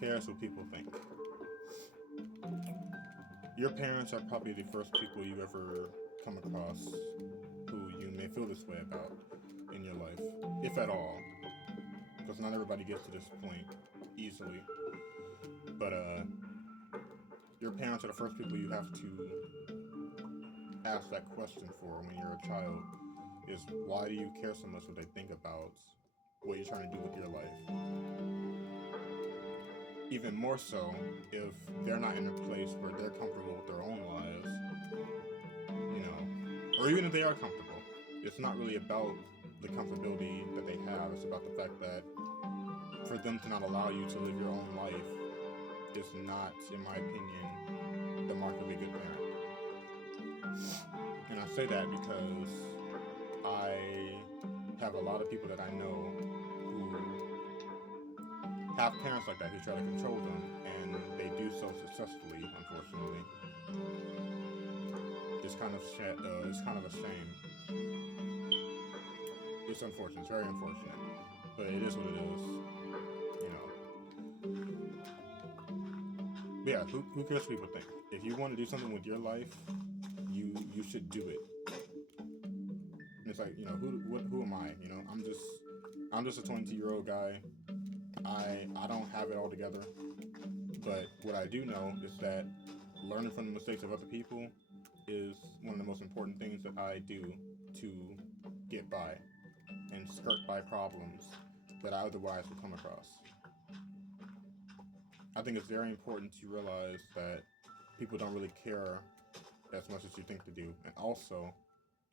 cares what people think? Your parents are probably the first people you ever come across who you may feel this way about in your life, if at all, because not everybody gets to this point easily. But your parents are the first people you have to ask that question for when you're a child. Is why do you care so much what they think about what you're trying to do with your life? Even more so if they're not in a place where they're comfortable with their own lives, or even if they are comfortable, it's not really about the comfortability that they have. It's about the fact that for them to not allow you to live your own life is not, in my opinion, the mark of a good parent. And I say that because I have a lot of people that I know who have parents like that who try to control them, and they do so successfully, unfortunately. It's kind of a shame. It's unfortunate. It's very unfortunate, but it is what it is. But yeah, who cares what people think? If you want to do something with your life, you should do it. And it's like, who am I? I'm just a 22-year-old guy. I don't have it all together, but what I do know is that learning from the mistakes of other people is one of the most important things that I do to get by and skirt by problems that I otherwise would come across. I think it's very important to realize that people don't really care as much as you think they do. And also,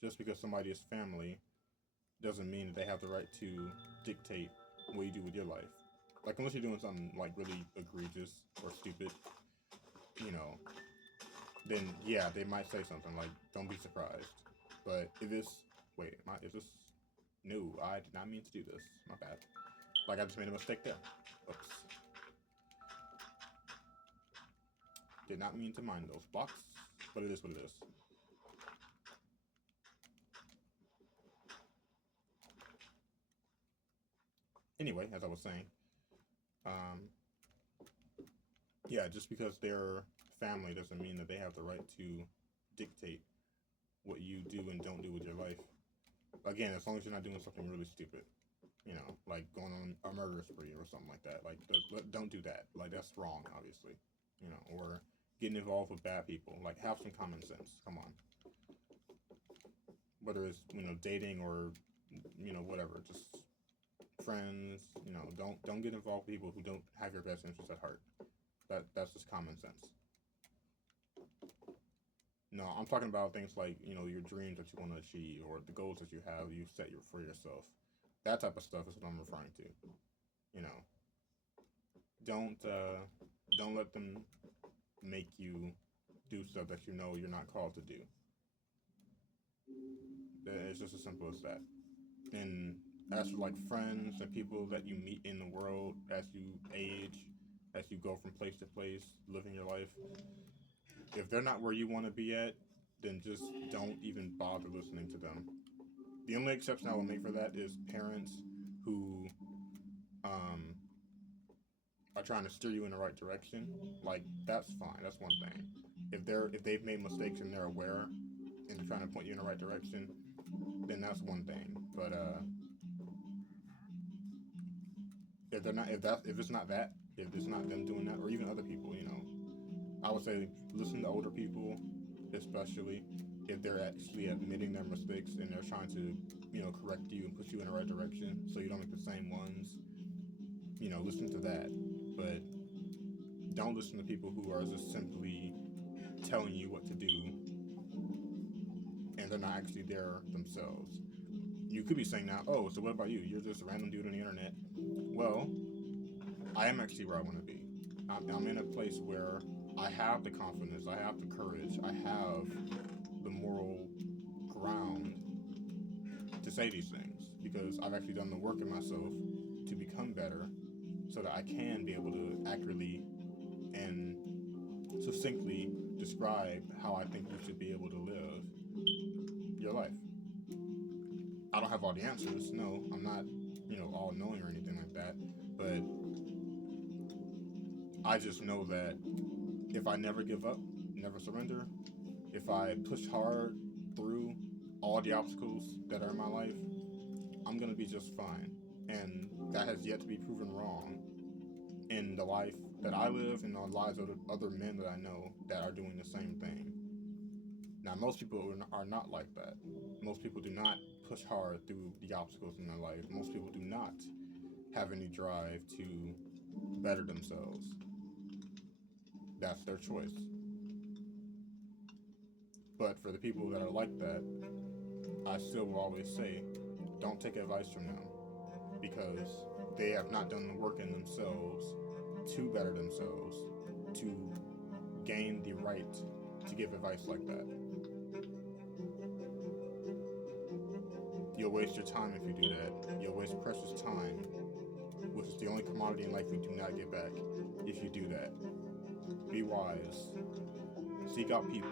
just because somebody is family doesn't mean that they have the right to dictate what you do with your life. Like, unless you're doing something, like, really egregious or stupid, then, yeah, they might say something, like, don't be surprised. But if it's, is this, no, I did not mean to do this, my bad. Like, I just made a mistake there. Oops. Did not mean to mind those blocks, but it is what it is. Anyway, as I was saying, yeah, just because they're family doesn't mean that they have the right to dictate what you do and don't do with your life. Again, as long as you're not doing something really stupid, like going on a murder spree or something like that. Like, don't do that. Like, that's wrong, obviously. Or getting involved with bad people. Like, have some common sense. Come on. Whether it's, dating or, whatever, just friends, don't get involved with people who don't have your best interests at heart. That's just common sense. No, I'm talking about things like, your dreams that you want to achieve or the goals that you set for yourself. That type of stuff is what I'm referring to. Don't let them make you do stuff that you're not called to do. It's just as simple as that. And as for like friends and people that you meet in the world as you age, as you go from place to place, living your life, if they're not where you want to be at, then just don't even bother listening to them. The only exception I will make for that is parents who are trying to steer you in the right direction. Like, that's fine. That's one thing. If they've made mistakes and they're aware and they're trying to point you in the right direction, then that's one thing. But if it's not them doing that, or even other people, I would say listen to older people, especially if they're actually admitting their mistakes and they're trying to, correct you and push you in the right direction so you don't make the same ones. Listen to that. But don't listen to people who are just simply telling you what to do and they're not actually there themselves. You could be saying now, oh, so what about you? You're just a random dude on the internet. Well, I am actually where I want to be. I'm in a place where I have the confidence, I have the courage, I have the moral ground to say these things because I've actually done the work in myself to become better so that I can be able to accurately and succinctly describe how I think you should be able to live your life. I don't have all the answers. No, I'm not, all knowing or anything like that. But I just know that if I never give up, never surrender, if I push hard through all the obstacles that are in my life, I'm gonna be just fine. And that has yet to be proven wrong in the life that I live and the lives of other men that I know that are doing the same thing. Now, most people are not like that. Most people do not push hard through the obstacles in their life. Most people do not have any drive to better themselves. That's their choice. But for the people that are like that, I still will always say, don't take advice from them because they have not done the work in themselves to better themselves, to gain the right to give advice like that. You'll waste your time if you do that. You'll waste precious time, which is the only commodity in life we do not get back if you do that. Be wise. Seek out people,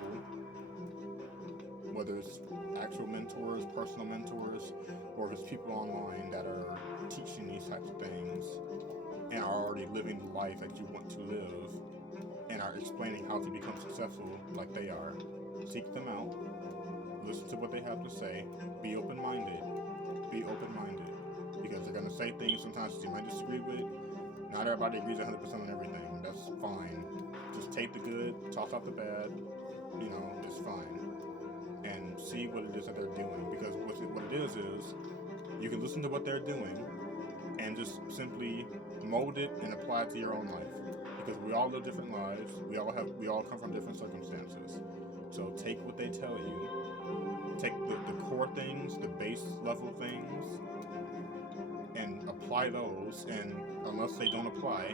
whether it's actual mentors, personal mentors, or if it's people online that are teaching these types of things and are already living the life that you want to live and are explaining how to become successful like they are. Seek them out. Listen to what they have to say. Be open-minded. Be open-minded. Because they're going to say things sometimes that you might disagree with. Not everybody agrees 100% on everything. That's fine. Just take the good, toss out the bad. It's fine. And see what it is that they're doing. Because what it is you can listen to what they're doing and just simply mold it and apply it to your own life. Because we all live different lives. We all come from different circumstances. So take what they tell you. Take the core things, the base level things, and apply those. And unless they don't apply,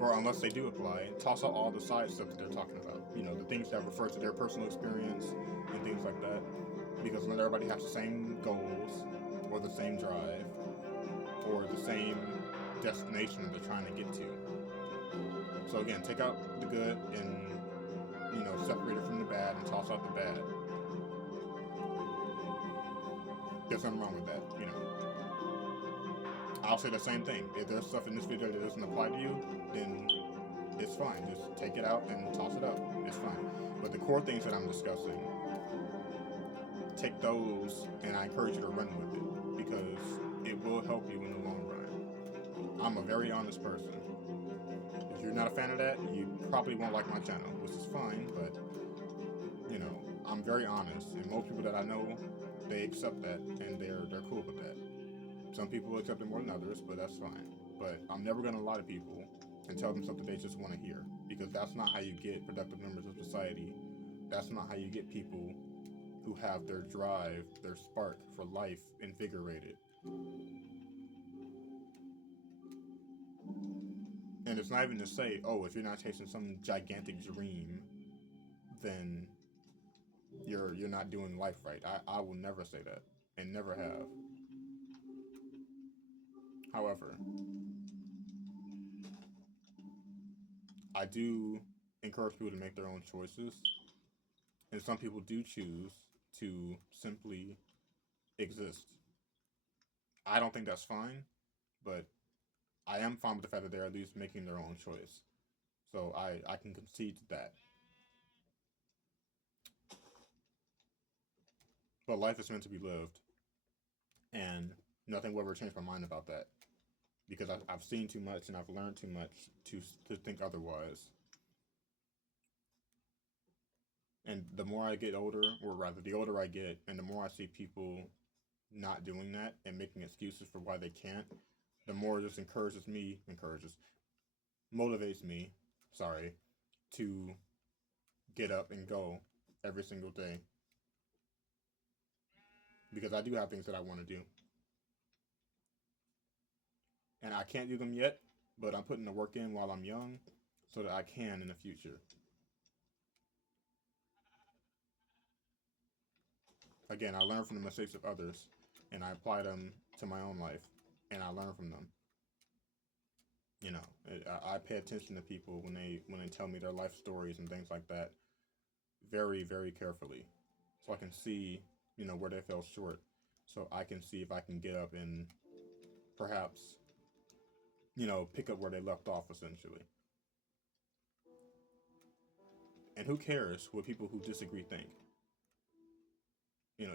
or unless they do apply, toss out all the side stuff that they're talking about. The things that refer to their personal experience and things like that. Because not everybody has the same goals, or the same drive, or the same destination that they're trying to get to. So again, take out the good and separate it from the bad and toss out the bad. There's nothing wrong with that. I'll say the same thing. If there's stuff in this video that doesn't apply to you, then it's fine. Just take it out and toss it out. It's fine. But the core things that I'm discussing, take those and I encourage you to run with it because it will help you in the long run. I'm a very honest person. If you're not a fan of that, you probably won't like my channel, which is fine, but I'm very honest, and most people that I know, they accept that and they're cool with that. Some people accept it more than others, but that's fine. But I'm never gonna lie to people and tell them something they just want to hear, because that's not how you get productive members of society. That's not how you get people who have their drive, their spark for life invigorated. And it's not even to say, oh, if you're not chasing some gigantic dream, then you're not doing life right. I will never say that, and never have. However, I do encourage people to make their own choices, and some people do choose to simply exist. I don't think that's fine, but I am fine with the fact that they're at least making their own choice. So I can concede to that. But life is meant to be lived, and nothing will ever change my mind about that. Because I've seen too much and I've learned too much to think otherwise. And the more I get older, or rather, the older I get, and the more I see people not doing that and making excuses for why they can't, the more it just motivates me, to get up and go every single day. Because I do have things that I want to do. And I can't do them yet, but I'm putting the work in while I'm young so that I can in the future. Again, I learn from the mistakes of others, and I apply them to my own life, and I learn from them. I pay attention to people when they tell me their life stories and things like that, very, very carefully, so I can see where they fell short, so I can see if I can get up and perhaps pick up where they left off, essentially. And who cares what people who disagree think?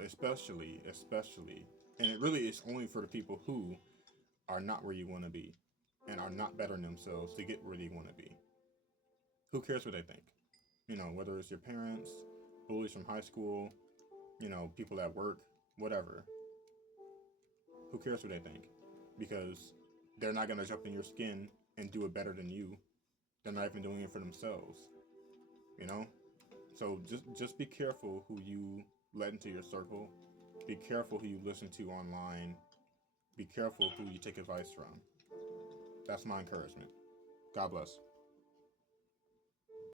Especially, and it really is only for the people who are not where you want to be and are not bettering themselves to get where they want to be. Who cares what they think? Whether it's your parents, bullies from high school, people at work, whatever. Who cares what they think? Because they're not going to jump in your skin and do it better than you. They're not even doing it for themselves. You know? So just be careful who you let into your circle. Be careful who you listen to online. Be careful who you take advice from. That's my encouragement. God bless.